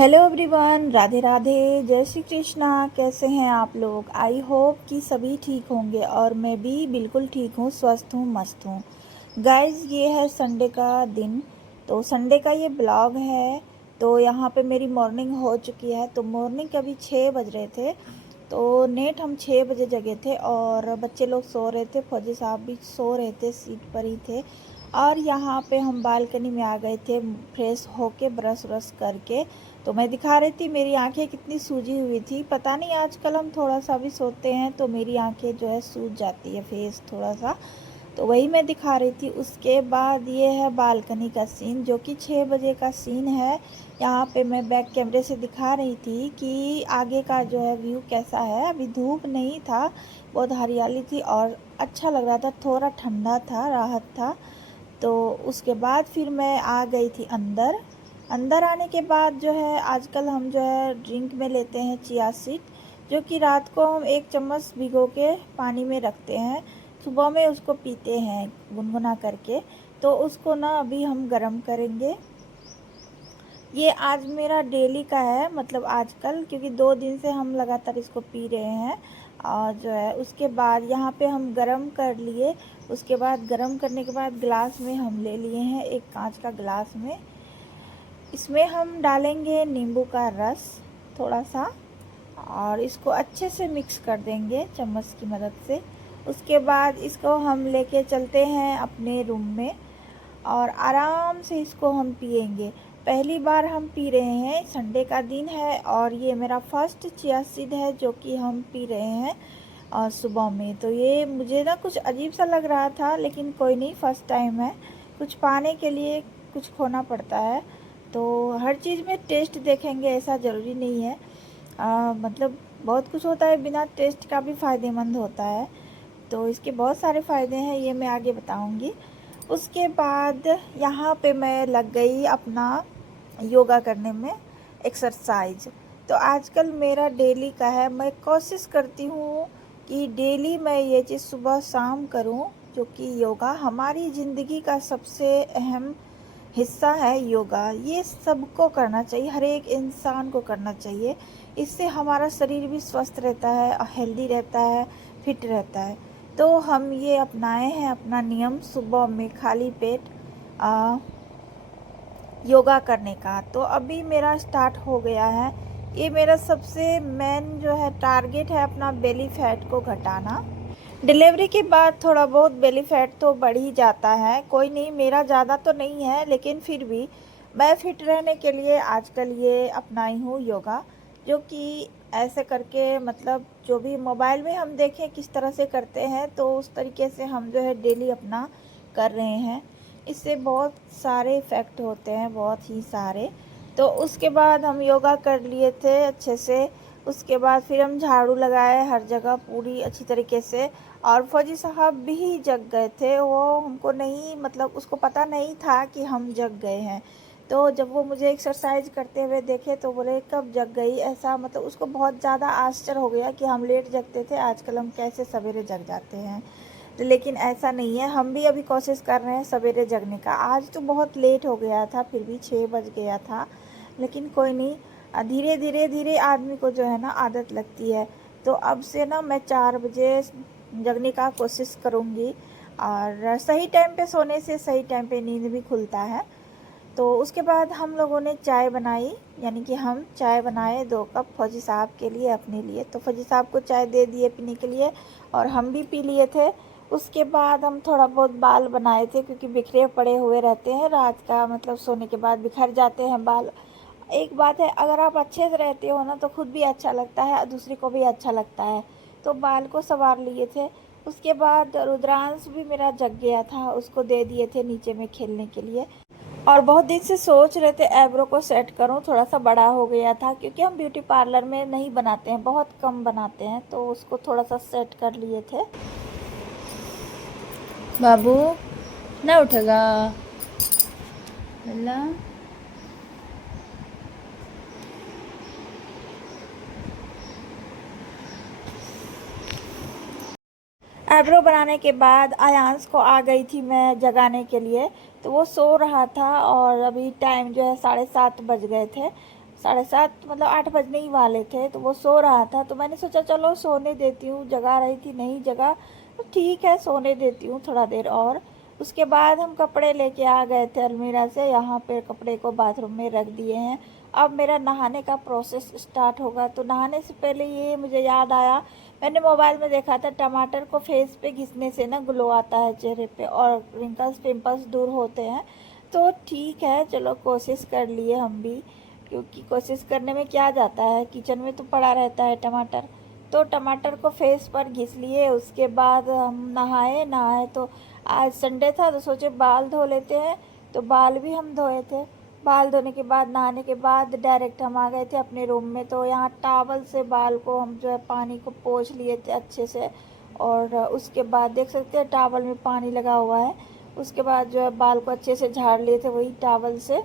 Hello everyone, Radhe Radhe, जय श्री कृष्णा। कैसे हैं आप लोग? आई होप कि सभी ठीक होंगे और मैं भी बिल्कुल ठीक हूँ, स्वस्थ हूँ, मस्त हूँ। गाइज़, ये है संडे का दिन। तो संडे का ये ब्लॉग है। तो यहाँ पे मेरी मॉर्निंग हो चुकी है। तो मॉर्निंग के अभी 6 बज रहे थे। तो नेट हम 6 बजे जगे थे और बच्चे लोग सो रहे थे, फौजी साहब भी सो रहे थे, सीट पर ही थे। और यहाँ पे हम बालकनी में आ गए थे फ्रेश होके, ब्रश व्रश करके। तो मैं दिखा रही थी मेरी आंखें कितनी सूजी हुई थी। पता नहीं, आजकल हम थोड़ा सा भी सोते हैं तो मेरी आंखें जो है सूज जाती है, फेस थोड़ा सा। तो वही मैं दिखा रही थी। उसके बाद ये है बालकनी का सीन, जो कि 6 बजे का सीन है। यहाँ पे मैं बैक कैमरे से दिखा रही थी कि आगे का जो है व्यू कैसा है। अभी धूप नहीं था, बहुत हरियाली थी और अच्छा लग रहा था, थोड़ा ठंडा था, राहत था। तो उसके बाद फिर मैं आ गई थी अंदर। अंदर आने के बाद जो है आजकल हम जो है ड्रिंक में लेते हैं चिया सीड, जो कि रात को हम 1 चम्मच भिगो के पानी में रखते हैं, सुबह में उसको पीते हैं गुनगुना करके। तो उसको ना अभी हम गरम करेंगे। ये आज मेरा डेली का है, मतलब आजकल, क्योंकि 2 दिन से हम लगातार इसको पी रहे हैं। और जो है उसके बाद यहाँ पे हम गरम कर लिए। उसके बाद गरम करने के बाद ग्लास में हम ले लिए हैं, एक कांच का ग्लास में। इसमें हम डालेंगे नींबू का रस थोड़ा सा और इसको अच्छे से मिक्स कर देंगे चम्मच की मदद से। उसके बाद इसको हम लेके चलते हैं अपने रूम में और आराम से इसको हम पिएंगे। पहली बार हम पी रहे हैं, संडे का दिन है और ये मेरा फर्स्ट चिया सीड है जो कि हम पी रहे हैं और सुबह में। तो ये मुझे ना कुछ अजीब सा लग रहा था, लेकिन कोई नहीं, फर्स्ट टाइम है। कुछ पाने के लिए कुछ खोना पड़ता है। तो हर चीज़ में टेस्ट देखेंगे ऐसा ज़रूरी नहीं है। मतलब बहुत कुछ होता है बिना टेस्ट का भी फ़ायदेमंद होता है। तो इसके बहुत सारे फ़ायदे हैं, ये मैं आगे बताऊंगी। उसके बाद यहाँ पे मैं लग गई अपना योगा करने में, एक्सरसाइज। तो आजकल मेरा डेली का है, मैं कोशिश करती हूँ कि डेली मैं ये चीज़ सुबह शाम करूँ, जो कि योगा हमारी ज़िंदगी का सबसे अहम हिस्सा है। योगा ये सबको करना चाहिए, हर एक इंसान को करना चाहिए। इससे हमारा शरीर भी स्वस्थ रहता है और हेल्दी रहता है, फिट रहता है। तो हम ये अपनाए हैं अपना नियम, सुबह में खाली पेट योगा करने का। तो अभी मेरा स्टार्ट हो गया है। ये मेरा सबसे मेन जो है टारगेट है, अपना बेली फैट को घटाना। डिलीवरी के बाद थोड़ा बहुत बेली फैट तो बढ़ ही जाता है, कोई नहीं, मेरा ज़्यादा तो नहीं है, लेकिन फिर भी मैं फिट रहने के लिए आजकल ये अपनाई हूँ योगा। जो कि ऐसे करके, मतलब जो भी मोबाइल में हम देखें किस तरह से करते हैं, तो उस तरीके से हम जो है डेली अपना कर रहे हैं। इससे बहुत सारे इफ़ेक्ट होते हैं, बहुत ही सारे। तो उसके बाद हम योगा कर लिए थे अच्छे से। उसके बाद फिर हम झाड़ू लगाए हर जगह पूरी अच्छी तरीके से। और फौजी साहब भी जग गए थे, वो हमको नहीं, मतलब उसको पता नहीं था कि हम जग गए हैं। तो जब वो मुझे एक्सरसाइज करते हुए देखे तो बोले कब जग गई, ऐसा मतलब उसको बहुत ज़्यादा आश्चर्य हो गया कि हम लेट जगते थे, आजकल हम कैसे सवेरे जग जाते हैं। तो लेकिन ऐसा नहीं है, हम भी अभी कोशिश कर रहे हैं सवेरे जगने का। आज तो बहुत लेट हो गया था, फिर भी 6 बज गया था, लेकिन कोई नहीं, धीरे धीरे धीरे आदमी को जो है ना आदत लगती है। तो अब से ना मैं 4 बजे जगने का कोशिश करूँगी। और सही टाइम पे सोने से सही टाइम पे नींद भी खुलता है। तो उसके बाद हम लोगों ने चाय बनाई, यानी कि हम चाय बनाए 2 कप फौजी साहब के लिए, अपने लिए। तो फौजी साहब को चाय दे दिए पीने के लिए और हम भी पी लिए थे। उसके बाद हम थोड़ा बहुत बाल बनाए थे, क्योंकि बिखरे पड़े हुए रहते हैं रात का, मतलब सोने के बाद बिखर जाते हैं बाल। एक बात है, अगर आप अच्छे से रहते हो ना तो खुद भी अच्छा लगता है और दूसरे को भी अच्छा लगता है। तो बाल को संवार लिए थे। उसके बाद रुद्रांश भी मेरा जग गया था, उसको दे दिए थे नीचे में खेलने के लिए। और बहुत दिन से सोच रहे थे आईब्रो को सेट करूं, थोड़ा सा बड़ा हो गया था, क्योंकि हम ब्यूटी पार्लर में नहीं बनाते हैं, बहुत कम बनाते हैं, तो उसको थोड़ा सा सेट कर लिए थे। बाबू ना उठेगा अल्लाह। आईब्रो बनाने के बाद आयांश को आ गई थी मैं जगाने के लिए। तो वो सो रहा था और अभी टाइम जो है 7:30 बज गए थे। 7:30 मतलब 8 बजने ही वाले थे, तो वो सो रहा था, तो मैंने सोचा चलो सोने देती हूँ, जगा रही थी नहीं जगा तो ठीक है सोने देती हूँ थोड़ा देर और। उसके बाद हम कपड़े लेके आ गए थे अलमीरा से, यहाँ पे कपड़े को बाथरूम में रख दिए हैं। अब मेरा नहाने का प्रोसेस स्टार्ट होगा। तो नहाने से पहले ये मुझे याद आया, मैंने मोबाइल में देखा था टमाटर को फेस पे घिसने से ना ग्लो आता है चेहरे पे और रिंकल्स पिंपल्स दूर होते हैं। तो ठीक है चलो कोशिश कर लिए हम भी, क्योंकि कोशिश करने में क्या जाता है, किचन में तो पड़ा रहता है टमाटर। तो टमाटर को फेस पर घिस लिए, उसके बाद हम नहाए तो आज संडे था तो सोचे बाल धो लेते हैं, तो बाल भी हम धोए थे। बाल धोने के बाद नहाने के बाद डायरेक्ट हम आ गए थे अपने रूम में। तो यहाँ टॉवल से बाल को हम जो है पानी को पोंछ लिए थे अच्छे से, और उसके बाद देख सकते हैं टॉवल में पानी लगा हुआ है। उसके बाद जो है बाल को अच्छे से झाड़ लिए थे वही टॉवल से।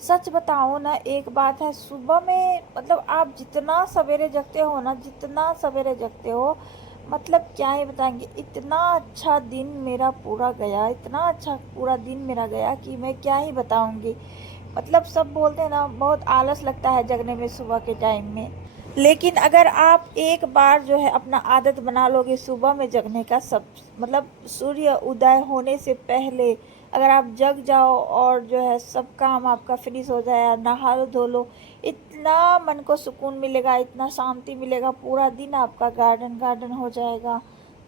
सच बताओ ना, एक बात है, सुबह में मतलब आप जितना सवेरे जगते हो ना, जितना सवेरे जगते हो, मतलब क्या ही बताएंगे, इतना अच्छा दिन मेरा पूरा गया, इतना अच्छा पूरा दिन मेरा गया कि मैं क्या ही बताऊंगी। मतलब सब बोलते हैं ना बहुत आलस लगता है जगने में सुबह के टाइम में, लेकिन अगर आप एक बार जो है अपना आदत बना लोगे सुबह में जगने का, सब मतलब सूर्य उदय होने से पहले अगर आप जग जाओ और जो है सब काम आपका फिनिश हो जाए, नहा लो धो लो, इतना मन को सुकून मिलेगा, इतना शांति मिलेगा, पूरा दिन आपका गार्डन गार्डन हो जाएगा।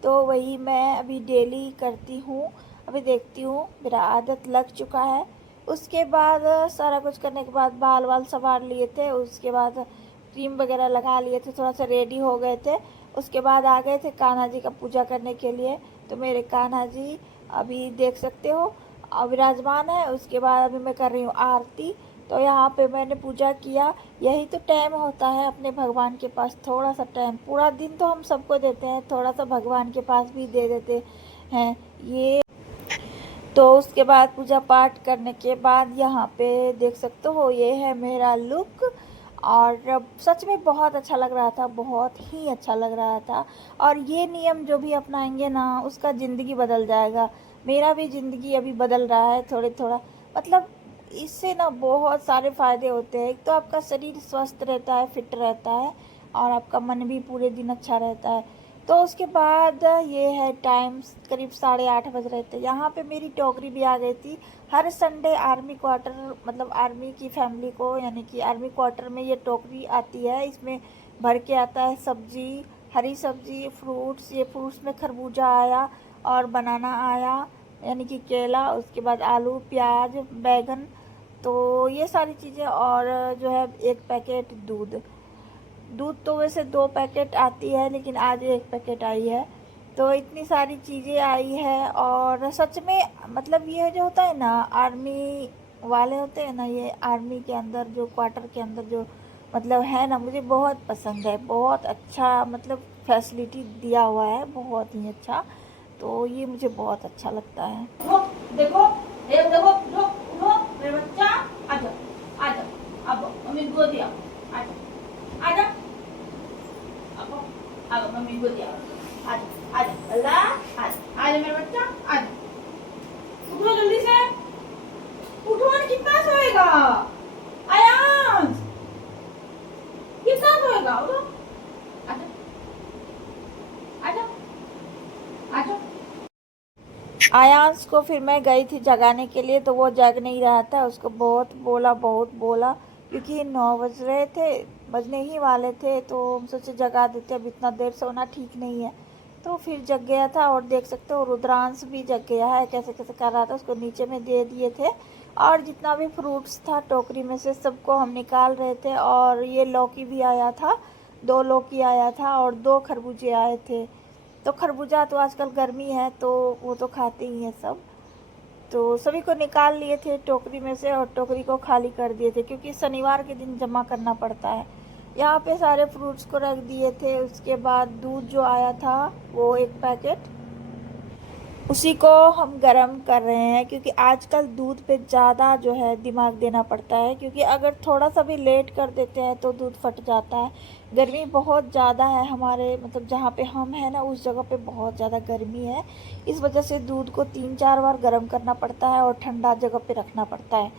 तो वही मैं अभी डेली करती हूँ, अभी देखती हूँ मेरा आदत लग चुका है। उसके बाद सारा कुछ करने के बाद बाल वाल संवार लिए थे, उसके बाद क्रीम वगैरह लगा लिए थे, थोड़ा सा रेडी हो गए थे। उसके बाद आ गए थे कान्हा जी का पूजा करने के लिए। तो मेरे कान्हा जी अभी देख सकते हो विराजमान है। उसके बाद अभी मैं कर रही हूँ आरती। तो यहाँ पे मैंने पूजा किया। यही तो टाइम होता है अपने भगवान के पास, थोड़ा सा टाइम, पूरा दिन तो हम सबको देते हैं, थोड़ा सा भगवान के पास भी दे देते हैं ये। तो उसके बाद पूजा पाठ करने के बाद यहाँ पे देख सकते हो ये है मेरा लुक, और सच में बहुत अच्छा लग रहा था, बहुत ही अच्छा लग रहा था। और ये नियम जो भी अपनाएंगे ना उसका ज़िंदगी बदल जाएगा। मेरा भी ज़िंदगी अभी बदल रहा है थोड़े थोड़ा, मतलब इससे ना बहुत सारे फ़ायदे होते हैं। एक तो आपका शरीर स्वस्थ रहता है, फिट रहता है, और आपका मन भी पूरे दिन अच्छा रहता है। तो उसके बाद ये है टाइम करीब 8:30 बज रहे थे। यहाँ पे मेरी टोकरी भी आ गई थी। हर संडे आर्मी क्वार्टर मतलब आर्मी की फैमिली को, यानी कि आर्मी क्वार्टर में ये टोकरी आती है, इसमें भर के आता है सब्जी, हरी सब्जी, फ्रूट्स। ये फ्रूट्स में खरबूजा आया और बनाना आया, यानी कि केला, उसके बाद आलू, प्याज, बैगन, तो ये सारी चीज़ें, और जो है एक पैकेट दूध। दूध तो वैसे 2 पैकेट आती है, लेकिन आज 1 पैकेट आई है। तो इतनी सारी चीज़ें आई है, और सच में मतलब ये जो होता है ना आर्मी वाले होते हैं ना, ये आर्मी के अंदर जो क्वार्टर के अंदर जो मतलब है ना, मुझे बहुत पसंद है, बहुत अच्छा मतलब फैसिलिटी दिया हुआ है, बहुत ही अच्छा। तो ये मुझे बहुत अच्छा लगता है। देखो देखो, ये देखो, उठो उठो मेरे बच्चा, आ जाओ आ जाओ, अब मम्मी को दिया, आ जाओ आ जाओ, अब मम्मी को दिया, आ जाओ आ जाओ अल्लाह, आ जाओ मेरे बच्चा, आ जाओ, उठो जल्दी से, उठो ना, कितना सोएगा आयांश, कितना सोएगा, उठो, आ जाओ आ जाओ आ जाओ। आयांश को फिर मैं गई थी जगाने के लिए, तो वो जग नहीं रहा था, उसको बहुत बोला, क्योंकि 9 बज रहे थे, बजने ही वाले थे। तो हम सोचे जगा देते, अब इतना देर सोना ठीक नहीं है। तो फिर जग गया था, और देख सकते हो रुद्रांश भी जग गया है, कैसे कैसे कर रहा था, उसको नीचे में दे दिए थे। और जितना भी फ्रूट्स था टोकरी में से सबको हम निकाल रहे थे। और ये लौकी भी आया था, 2 लौकी आया था, और 2 खरबूजे आए थे। तो खरबूजा तो आजकल गर्मी है तो वो तो खाते ही हैं सब। तो सभी को निकाल लिए थे टोकरी में से, और टोकरी को खाली कर दिए थे, क्योंकि शनिवार के दिन जमा करना पड़ता है। यहाँ पे सारे फ्रूट्स को रख दिए थे। उसके बाद दूध जो आया था वो 1 पैकेट, उसी को हम गरम कर रहे हैं, क्योंकि आजकल दूध पे ज़्यादा जो है दिमाग देना पड़ता है, क्योंकि अगर थोड़ा सा भी लेट कर देते हैं तो दूध फट जाता है। गर्मी बहुत ज़्यादा है हमारे मतलब जहाँ पे हम हैं ना उस जगह पे बहुत ज़्यादा गर्मी है। इस वजह से दूध को 3-4 बार गर्म करना पड़ता है और ठंडा जगह पे रखना पड़ता है।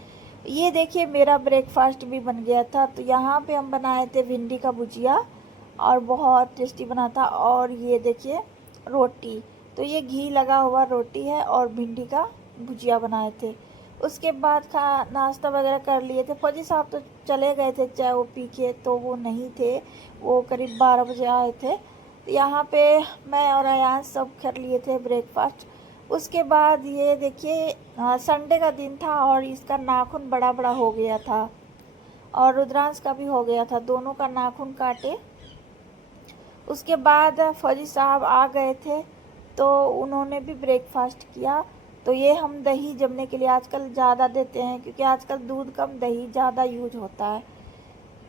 ये देखिए मेरा ब्रेकफास्ट भी बन गया था। तो यहाँ पे हम बनाए थे भिंडी का भुजिया और बहुत टेस्टी बना था। और ये देखिए रोटी, तो ये घी लगा हुआ रोटी है और भिंडी का भुजिया बनाए थे। उसके बाद नाश्ता वगैरह कर लिए थे। फौजी साहब तो चले गए थे चाय वो पी के, तो वो नहीं थे, वो करीब 12 बजे आए थे। तो यहाँ पे मैं और अयान सब कर लिए थे ब्रेकफास्ट। उसके बाद ये देखिए संडे का दिन था और इसका नाखून बड़ा बड़ा हो गया था और रुद्रांश का भी हो गया था, दोनों का नाखून काटे। उसके बाद फौजी साहब आ गए थे तो उन्होंने भी ब्रेकफास्ट किया। तो ये हम दही जमने के लिए आजकल ज़्यादा देते हैं क्योंकि आजकल दूध कम दही ज़्यादा यूज होता है।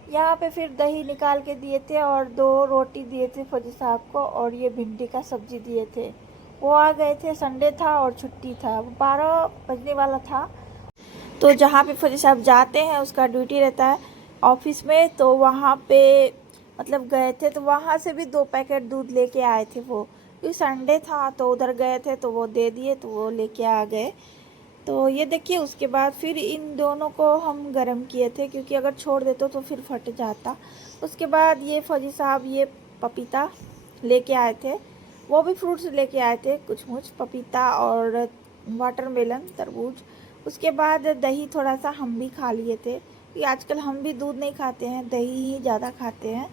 यहाँ पे फिर दही निकाल के दिए थे और 2 रोटी दिए थे फौजी साहब को और ये भिंडी का सब्जी दिए थे। वो आ गए थे, संडे था और छुट्टी था, 12 बजने वाला था। तो जहाँ पे फौजी साहब जाते हैं उसका ड्यूटी रहता है ऑफिस में, तो वहाँ पे मतलब गए थे। तो वहाँ से भी 2 पैकेट दूध लेके आए थे वो, क्योंकि संडे था तो उधर गए थे तो वो दे दिए, तो वो लेके आ गए। तो ये देखिए उसके बाद फिर इन दोनों को हम गरम किए थे क्योंकि अगर छोड़ देते तो फिर फट जाता। उसके बाद ये फौजी साहब ये पपीता लेके आए थे, वो भी फ्रूट्स लेके आए थे कुछ मुछ, पपीता और वाटरमेलन तरबूज। उसके बाद दही थोड़ा सा हम भी खा लिए थे कि आजकल हम भी दूध नहीं खाते हैं, दही ही ज़्यादा खाते हैं।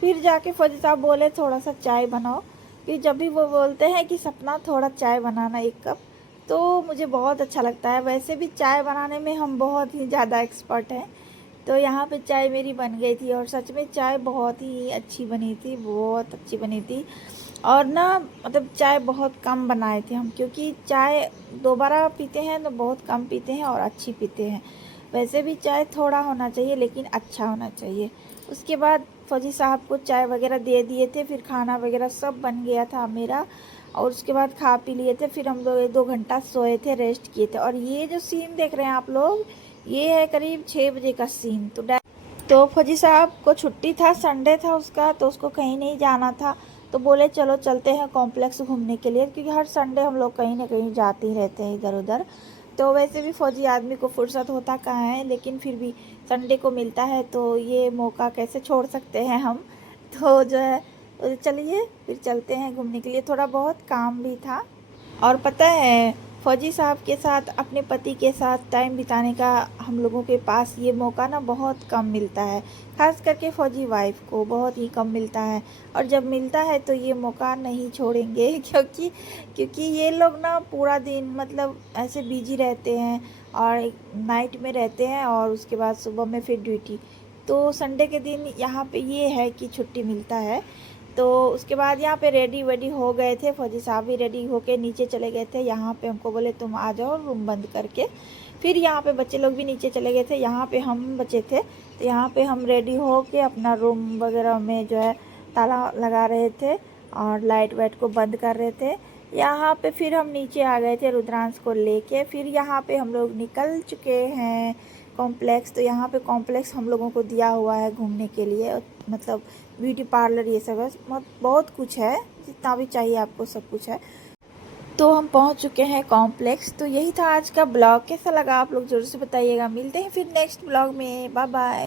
फिर जाके फौजी साहब बोले थोड़ा सा चाय बनाओ, कि जब भी वो बोलते हैं कि सपना थोड़ा चाय बनाना 1 कप, तो मुझे बहुत अच्छा लगता है। वैसे भी चाय बनाने में हम बहुत ही ज़्यादा एक्सपर्ट हैं। तो यहाँ पे चाय मेरी बन गई थी और सच में चाय बहुत ही अच्छी बनी थी, बहुत अच्छी बनी थी। और ना मतलब चाय बहुत कम बनाए थे हम, क्योंकि चाय दोबारा पीते हैं तो बहुत कम पीते हैं और अच्छी पीते हैं। वैसे भी चाय थोड़ा होना चाहिए लेकिन अच्छा होना चाहिए। उसके बाद फौजी साहब को चाय वगैरह दे दिए थे, फिर खाना वगैरह सब बन गया था मेरा। और उसके बाद खा पी लिए थे, फिर हम लोग 1-2 घंटा सोए थे, रेस्ट किए थे। और ये जो सीन देख रहे हैं आप लोग, ये है करीब 6 बजे का सीन। तो फौजी साहब को छुट्टी था, संडे था उसका, तो उसको कहीं नहीं जाना था। तो बोले चलो चलते हैं कॉम्प्लेक्स घूमने के लिए, क्योंकि हर संडे हम लोग कहीं ना कहीं जाते ही रहते हैं इधर उधर। तो वैसे भी फौजी आदमी को फुर्सत होता कहाँ है, लेकिन फिर भी संडे को मिलता है तो ये मौका कैसे छोड़ सकते हैं हम। तो जो है तो चलिए फिर चलते हैं घूमने के लिए, थोड़ा बहुत काम भी था। और पता है फौजी साहब के साथ, अपने पति के साथ टाइम बिताने का हम लोगों के पास ये मौका ना बहुत कम मिलता है, ख़ास करके फौजी वाइफ को बहुत ही कम मिलता है। और जब मिलता है तो ये मौका नहीं छोड़ेंगे क्योंकि ये लोग ना पूरा दिन मतलब ऐसे बिजी रहते हैं और नाइट में रहते हैं और उसके बाद सुबह में फिर ड्यूटी। तो संडे के दिन यहाँ पे ये है कि छुट्टी मिलता है। तो उसके बाद यहाँ पे रेडी वेडी हो गए थे, फौजी साहब भी रेडी होके नीचे चले गए थे। यहाँ पे हमको बोले तुम आ जाओ रूम बंद करके। फिर यहाँ पे बच्चे लोग भी नीचे चले गए थे, यहाँ पे हम बचे थे। तो यहाँ पे हम रेडी हो के अपना रूम वगैरह में जो है ताला लगा रहे थे और लाइट वाइट को बंद कर रहे थे। यहाँ पे फिर हम नीचे आ गए थे रुद्रांश को लेके। फिर यहाँ पे हम लोग निकल चुके हैं कॉम्प्लेक्स। तो यहाँ पे कॉम्प्लेक्स हम लोगों को दिया हुआ है घूमने के लिए, मतलब ब्यूटी पार्लर ये सब है, बहुत कुछ है, जितना भी चाहिए आपको सब कुछ है। तो हम पहुँच चुके हैं कॉम्प्लेक्स। तो यही था आज का ब्लॉग, कैसा लगा आप लोग ज़रूर से बताइएगा। मिलते हैं फिर नेक्स्ट ब्लॉग में, बाय बाय।